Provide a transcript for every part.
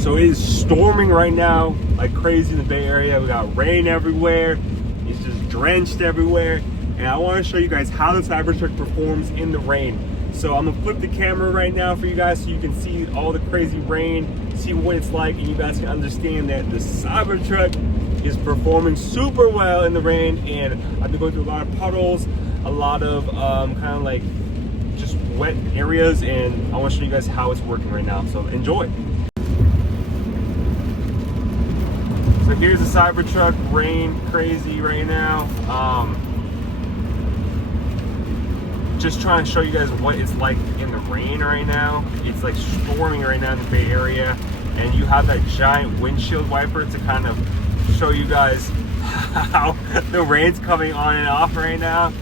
So it is storming right now like crazy in the Bay Area. We got rain everywhere. It's just drenched everywhere. And I want to show you guys how the Cybertruck performs in the rain. So I'm gonna flip the camera right now for you guys so you can see all the crazy rain, see what it's like, and you guys can understand that the Cybertruck is performing super well in the rain. And I've been going through a lot of puddles, a lot of kind of like just wet areas, and I want to show you guys how it's working right now. So enjoy. So here's the Cybertruck, rain crazy right now. Just trying to show you guys what it's like in the rain right now. It's like storming right now in the Bay Area, and you have that giant windshield wiper to kind of show you guys how the rain's coming on and off right now.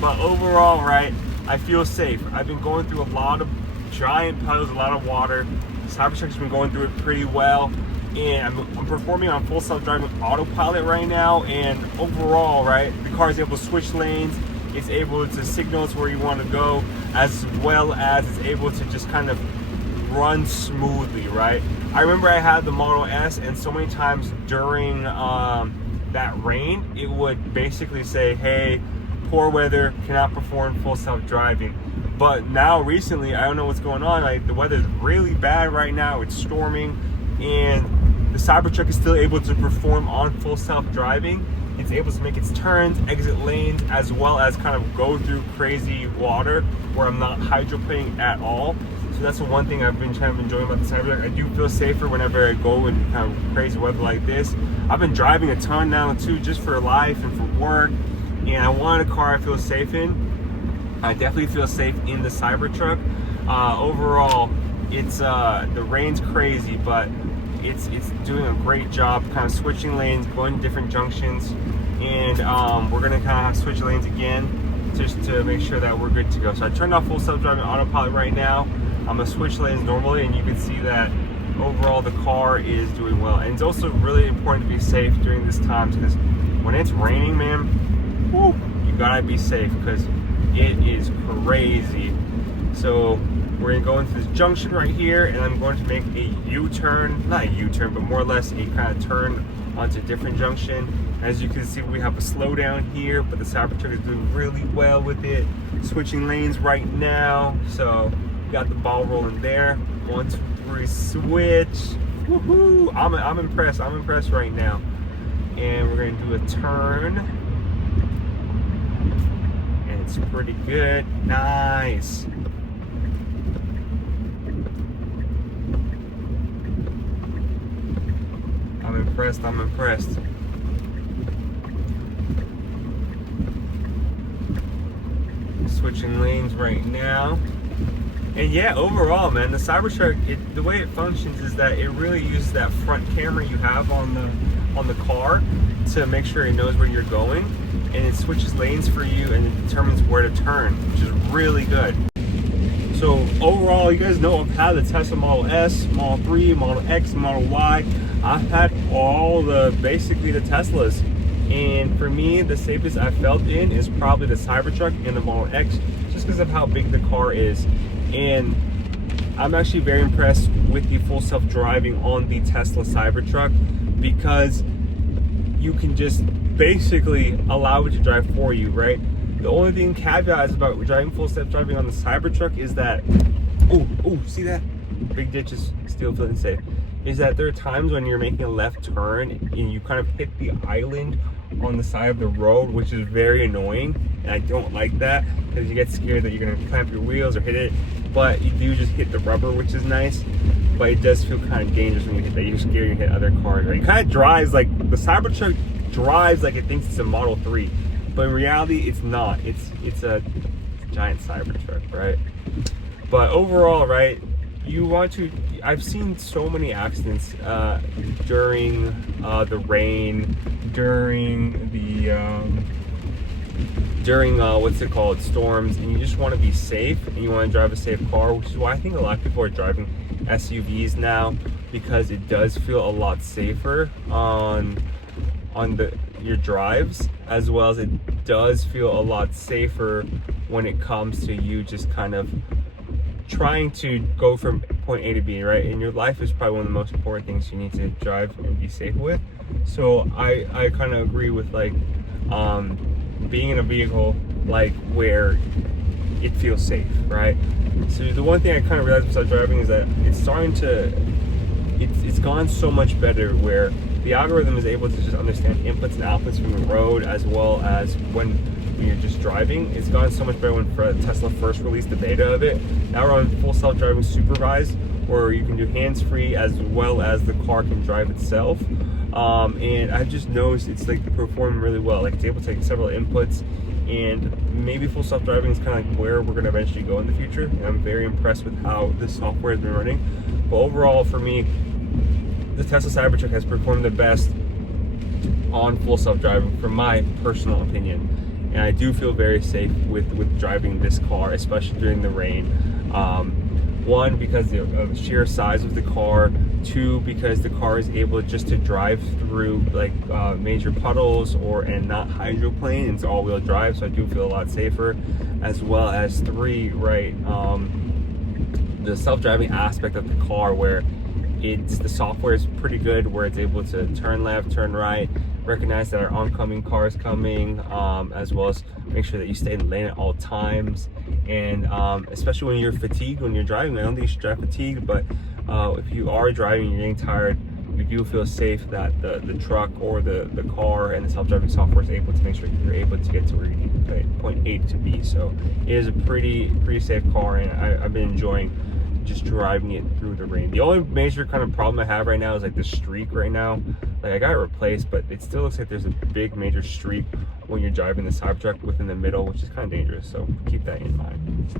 But overall, right, I feel safe. I've been going through a lot of giant puddles, a lot of water. The Cybertruck's been going through it pretty well. And I'm performing on full self-driving autopilot right now, and overall, right, the car is able to switch lanes, it's able to signal to where you want to go, as well as it's able to just kind of run smoothly, right? I remember I had the Model S, and so many times during that rain, it would basically say, hey, poor weather, cannot perform full self-driving. But now recently, I don't know what's going on, like the weather's really bad right now, it's storming, and the Cybertruck is still able to perform on full self-driving. It's able to make its turns, exit lanes, as well as kind of go through crazy water where I'm not hydroplaning at all. So that's the one thing I've been kind of enjoying about the Cybertruck. I do feel safer whenever I go in kind of crazy weather like this. I've been driving a ton now too, just for life and for work. And I want a car I feel safe in. I definitely feel safe in the Cybertruck. Overall, it's the rain's crazy, but it's doing a great job kind of switching lanes, going to different junctions, and we're gonna kind of switch lanes again just to make sure that we're good to go. So I turned off full self-driving autopilot right now. I'm gonna switch lanes normally, and you can see that overall the car is doing well. And it's also really important to be safe during this time, because when it's raining, man, whoo, you gotta be safe because it is crazy. So we're gonna go into this junction right here, and I'm going to make a U-turn, not a U-turn, but more or less a kind of turn onto a different junction. As you can see, we have a slowdown here, but the Cybertruck is doing really well with it. Switching lanes right now, so we got the ball rolling there. 1, 2, 3, switch. Woohoo! I'm impressed. I'm impressed right now. And we're gonna do a turn, and it's pretty good. Nice. I'm impressed. Switching lanes right now. And yeah, overall, man, the Cybertruck, the way it functions is that it really uses that front camera you have on the car to make sure it knows where you're going, and it switches lanes for you and it determines where to turn, which is really good. So overall, you guys know I've had the Tesla Model S, Model 3, Model X, Model Y. I've had all basically the Teslas. And for me, the safest I've felt in is probably the Cybertruck and the Model X, just because of how big the car is. And I'm actually very impressed with the full self-driving on the Tesla Cybertruck, because you can just basically allow it to drive for you, right? The only thing caveat is about driving full self-driving on the Cybertruck is that, oh, see that? Big ditch is still feeling safe. Is that there are times when you're making a left turn and you kind of hit the island on the side of the road, which is very annoying, and I don't like that, because you get scared that you're going to clamp your wheels or hit it, but you do just hit the rubber, which is nice, but it does feel kind of dangerous when you hit that. You're scared you hit other cars, right? It kind of drives like, the Cybertruck drives like it thinks it's a Model 3, but in reality it's not. It's a giant Cybertruck, right? But overall, right, I've seen so many accidents during the rain, during what's it called, storms, and you just want to be safe and you want to drive a safe car, which is why I think a lot of people are driving SUVs now, because it does feel a lot safer on your drives, as well as it does feel a lot safer when it comes to you just kind of trying to go from point A to B, right? And your life is probably one of the most important things you need to drive and be safe with. So I kind of agree with like being in a vehicle like where it feels safe, right? So the one thing I kind of realized besides driving is that it's gone so much better where the algorithm is able to just understand inputs and outputs from the road as well as when you're just driving. It's gotten so much better when Tesla first released the beta of it. Now we're on full self-driving supervised, where you can do hands-free as well as the car can drive itself. And I just noticed it's like performing really well. Like it's able to take several inputs, and maybe full self-driving is kind of like where we're going to eventually go in the future. And I'm very impressed with how the software has been running. But overall, for me, the Tesla Cybertruck has performed the best on full self-driving, from my personal opinion. And I do feel very safe with driving this car, especially during the rain. One, because of the sheer size of the car. Two, because the car is able just to drive through like major puddles and not hydroplane. It's all-wheel drive, so I do feel a lot safer. As well as three, right, the self-driving aspect of the car, where the software is pretty good, where it's able to turn left, turn right, recognize that our oncoming car is coming, as well as make sure that you stay in the lane at all times. And especially when you're fatigued, when you're driving, I don't think you should drive fatigued, but if you are driving, you're getting tired, you do feel safe that the truck or the car and the self-driving software is able to make sure you're able to get to where you need to be, point A to B. So it is a pretty safe car, and I've been enjoying just driving it through the rain. The only major kind of problem I have right now is like the streak right now. Like I got it replaced, but it still looks like there's a big major streak when you're driving the Cybertruck within the middle, which is kind of dangerous. So keep that in mind.